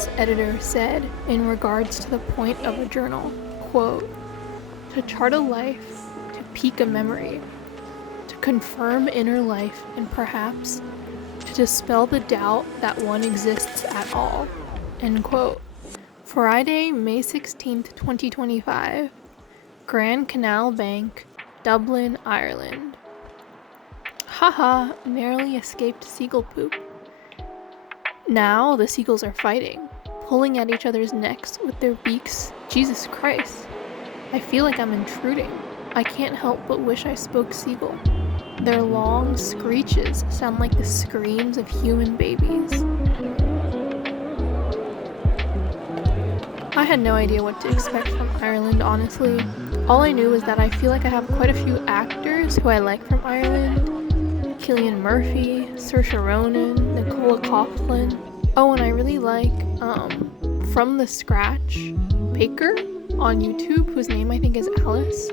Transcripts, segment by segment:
its editor said in regards to the point of a journal, quote, "To chart a life, to pique a memory, to confirm inner life, and perhaps to dispel the doubt that one exists at all," end quote. Friday, May 16th, 2025, Grand Canal Bank, Dublin, Ireland. Haha, narrowly escaped seagull poop. Now the seagulls are fighting, pulling at each other's necks with their beaks. Jesus Christ. I feel like I'm intruding. I can't help but wish I spoke seagull. Their long screeches sound like the screams of human babies. I had no idea what to expect from Ireland, honestly. All I knew was that I feel like I have quite a few actors who I like from Ireland. Cillian Murphy, Saoirse Ronan, Nicola Coughlan. Oh, and I really like fromScratchBaker on YouTube, whose name I think is Alice.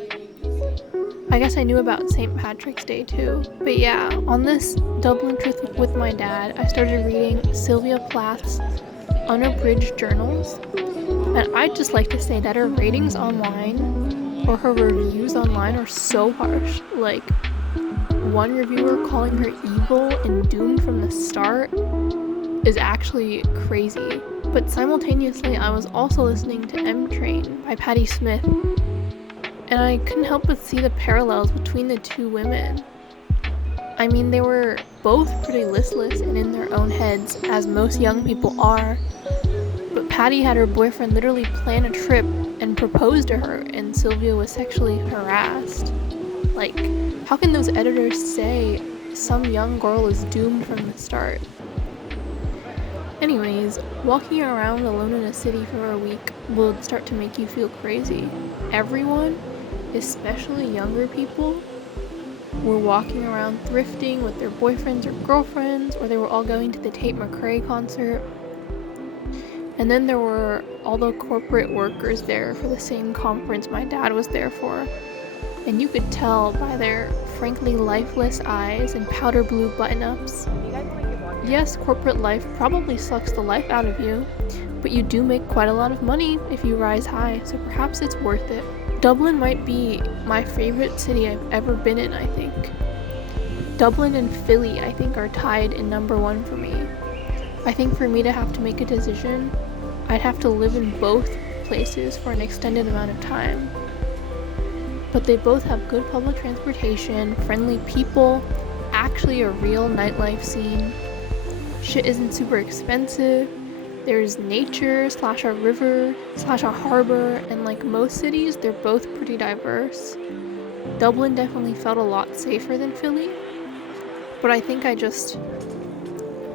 I guess I knew about St. Patrick's Day too. But yeah, on this Dublin trip with my dad, I started reading Sylvia Plath's unabridged journals. And I'd just like to say that her ratings online, or her reviews online, are so harsh. Like, one reviewer calling her evil and doomed from the start is actually crazy. But simultaneously, I was also listening to M Train by Patti Smith, and I couldn't help but see the parallels between the two women. I mean, they were both pretty listless and in their own heads, as most young people are. But Patti had her boyfriend literally plan a trip and propose to her, and Sylvia was sexually harassed. Like, how can those editors say some young girl is doomed from the start? Anyways, walking around alone in a city for a week will start to make you feel crazy. Everyone, especially younger people, were walking around thrifting with their boyfriends or girlfriends, or they were all going to the Tate McRae concert. And then there were all the corporate workers there for the same conference my dad was there for. And you could tell by their frankly lifeless eyes and powder blue button-ups. Yes, corporate life probably sucks the life out of you, but you do make quite a lot of money if you rise high, so perhaps it's worth it. Dublin might be my favorite city I've ever been in, I think. Dublin and Philly, I think, are tied in number one for me. I think for me to have to make a decision, I'd have to live in both places for an extended amount of time. But they both have good public transportation, friendly people, actually a real nightlife scene. Shit isn't super expensive. There's nature / a river / a harbor, and like most cities, they're both pretty diverse. Dublin definitely felt a lot safer than Philly, but I think I just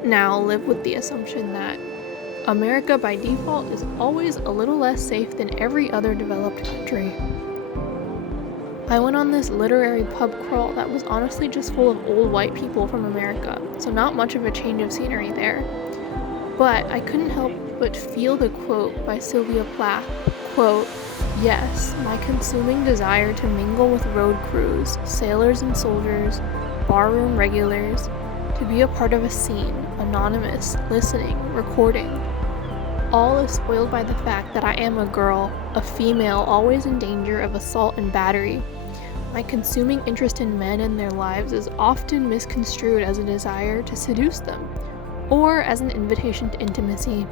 now live with the assumption that America by default is always a little less safe than every other developed country. I went on this literary pub crawl that was honestly just full of old white people from America, so not much of a change of scenery there. But I couldn't help but feel the quote by Sylvia Plath, quote, "Yes, my consuming desire to mingle with road crews, sailors and soldiers, barroom regulars, to be a part of a scene, anonymous, listening, recording. All is spoiled by the fact that I am a girl, a female always in danger of assault and battery. My consuming interest in men and their lives is often misconstrued as a desire to seduce them, or as an invitation to intimacy.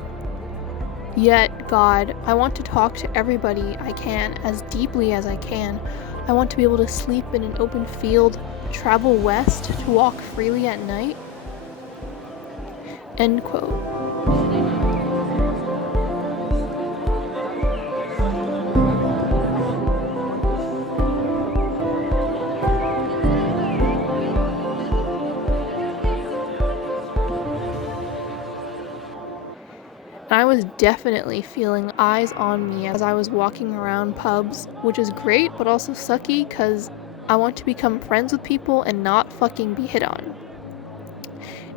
Yet, God, I want to talk to everybody I can, as deeply as I can. I want to be able to sleep in an open field, travel west, to walk freely at night." End quote. I was definitely feeling eyes on me as I was walking around pubs, which is great but also sucky because I want to become friends with people and not fucking be hit on.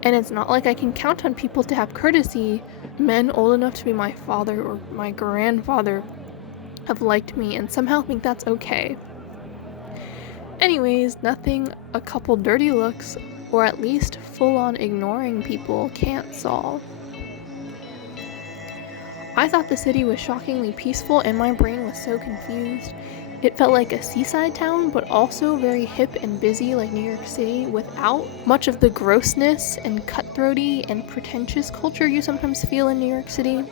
And it's not like I can count on people to have courtesy. Men old enough to be my father or my grandfather have liked me and somehow think that's okay. Anyways, nothing a couple dirty looks, or at least full-on ignoring people, can't solve. I thought the city was shockingly peaceful and my brain was so confused. It felt like a seaside town, but also very hip and busy like New York City, without much of the grossness and cutthroaty and pretentious culture you sometimes feel in New York City.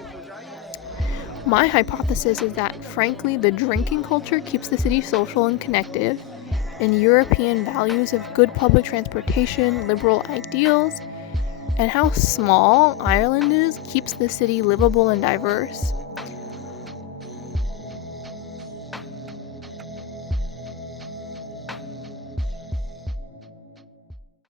My hypothesis is that, frankly, the drinking culture keeps the city social and connected, and European values of good public transportation, liberal ideals, and how small Ireland is keeps the city livable and diverse.